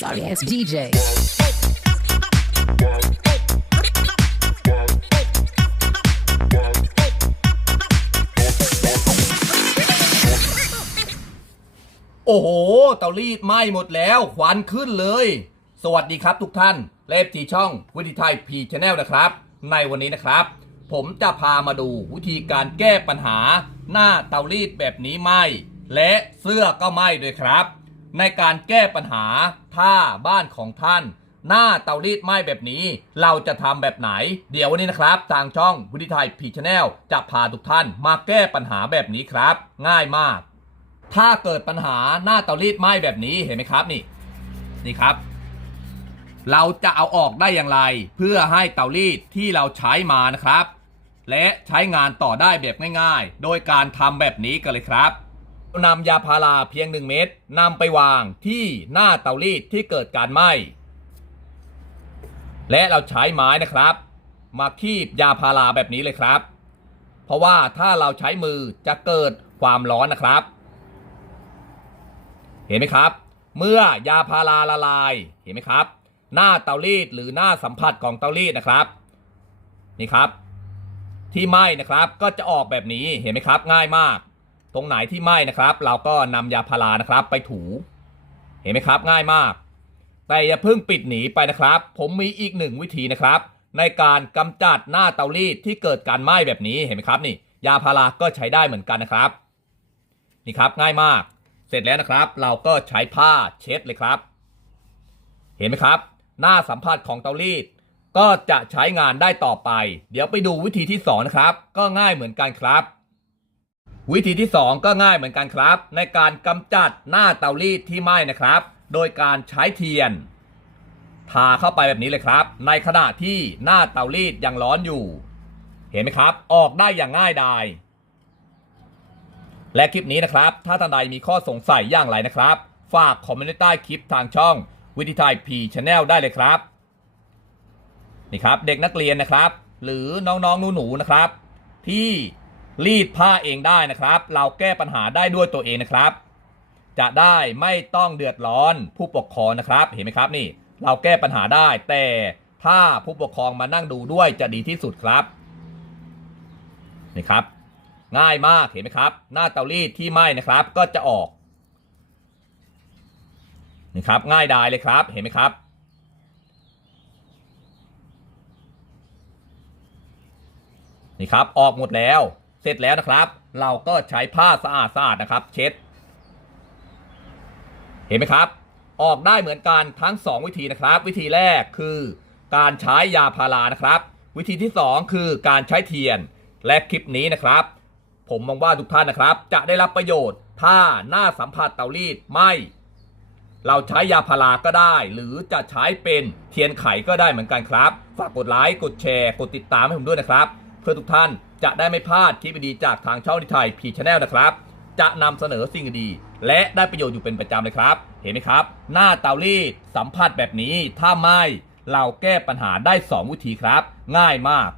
Sorry ass DJ. โอ้โห เตารีดไหม้หมดแล้วควันขึ้นเลย สวัสดีครับทุกท่าน เลฟจีช่องวิธีไทยพีชแนลนะครับ ในวันนี้นะครับ ผมจะพามาดูวิธีการแก้ปัญหา หน้าเตารีดแบบนี้ไหม้และเสื้อก็ไหม้ด้วยครับ ในการแก้ปัญหาถ้าบ้านของท่าน หน้าเตารีดไหม้แบบนี้ เราจะทำแบบไหน เดี๋ยววันนี้นะครับ ทางช่องวิธีไทยพีชแนลจะพาทุกท่านมาแก้ปัญหาแบบนี้ครับ ง่ายมาก ถ้าเกิดปัญหาหน้าเตารีดไหม้แบบนี้เห็นไหมครับนี่ นี่ครับ เราจะเอาออกได้อย่างไร เพื่อให้เตารีดที่เราใช้มานะครับ และใช้งานต่อได้แบบง่าย ๆ โดยการทำแบบนี้กันเลยครับ นำยาพาราเพียง 1 เม็ดนำไปวางที่หน้าเตารีดที่เกิดการไหม้ และเราใช้ไม้นะครับ มาคีบยาพาราแบบนี้เลยครับ เพราะว่าถ้าเราใช้มือจะเกิดความร้อนนะครับ เห็นไหมครับ เมื่อยาพาราละลายเห็นไหมครับ หน้าเตารีดหรือหน้าสัมผัสของเตารีดนะครับ นี่ครับ ที่ไหม้นะครับก็จะออกแบบนี้เห็นไหมครับ ง่ายมาก ตรงไหนที่ไหม้นะครับ เราก็นำยาพารานะครับ ไปถู เห็นไหมครับ ง่ายมาก แต่อย่าเพิ่งปิดหนีไปนะครับ ผมมีอีกหนึ่งวิธีนะครับ ในการกำจัดหน้าเตารีดที่เกิดการไหม้แบบนี้เห็นไหมครับนี่ ยาพาราก็ใช้ได้เหมือนกันนะครับ นี่ครับง่ายมาก เสร็จแล้วนะครับ เราก็ใช้ผ้าเช็ดเลยครับ เห็นไหมครับ หน้าสัมผัสของเตารีดก็จะใช้งานได้ต่อไป เดี๋ยวไปดูวิธีที่สองนะครับ ก็ง่ายเหมือนกันครับ วิธีที่สองก็ง่ายเหมือนกันครับ ในการกำจัดหน้าเตารีดที่ไหม้นะครับ โดยการใช้เทียน ทาเข้าไปแบบนี้เลยครับ ในขณะที่หน้าเตารีดยังร้อนอยู่ เห็นไหมครับ ออกได้อย่างง่ายดายและคลิปนี้นะครับ ถ้าท่านใดมีข้อสงสัยอย่างไรนะครับ ฝากคอมเมนต์ใต้คลิปทางช่องวิธีไทยพีชแนลได้เลยครับนี่ครับ เด็กนักเรียนนะครับ หรือน้องๆหนูๆนะครับ ที่ รีดผ้าเองได้นะครับ เราแก้ปัญหาได้ด้วยตัวเองนะครับ จะได้ไม่ต้องเดือดร้อนผู้ปกครองนะครับ เห็นไหมครับนี่ เราแก้ปัญหาได้ แต่ถ้าผู้ปกครองมานั่งดูด้วยจะดีที่สุดครับนี่ครับ ง่ายมากเห็นไหมครับ หน้าเตารีดที่ไหม้นะครับ ก็จะออกนี่ครับ ง่ายดายเลยครับ เห็นไหมครับนี่ครับ ออกหมดแล้ว เสร็จแล้วนะครับ เราก็ใช้ผ้าสะอาดสะอาดนะครับ เช็ด เห็นไหมครับ ออกได้เหมือนกันทั้ง 2 วิธีนะครับ วิธีแรกคือการใช้ยาพารานะครับ วิธีที่ 2 คือการใช้เทียนและคลิปนี้นะครับ ผมมองว่าทุกท่านนะครับ จะได้รับประโยชน์ ถ้าหน้าสัมผัสเตารีดไหมเราใช้ยาพาราก็ได้ หรือจะใช้เป็นเทียนไขก็ได้เหมือนกันครับ ฝากกดไลค์กดแชร์ กดติดตามให้ผมด้วยนะครับ เพื่อทุกท่าน จะได้ไม่พลาดคลิปดีๆจากทางช่องดิไทยพีชแนลนะครับ จะนำเสนอสิ่งดี และได้ประโยชน์อยู่เป็นประจำเลยครับ เห็นไหมครับ หน้าเตารีดสัมผัสแบบนี้ถ้าไม่เราแก้ปัญหาได้ 2 วิธีครับ ง่ายมาก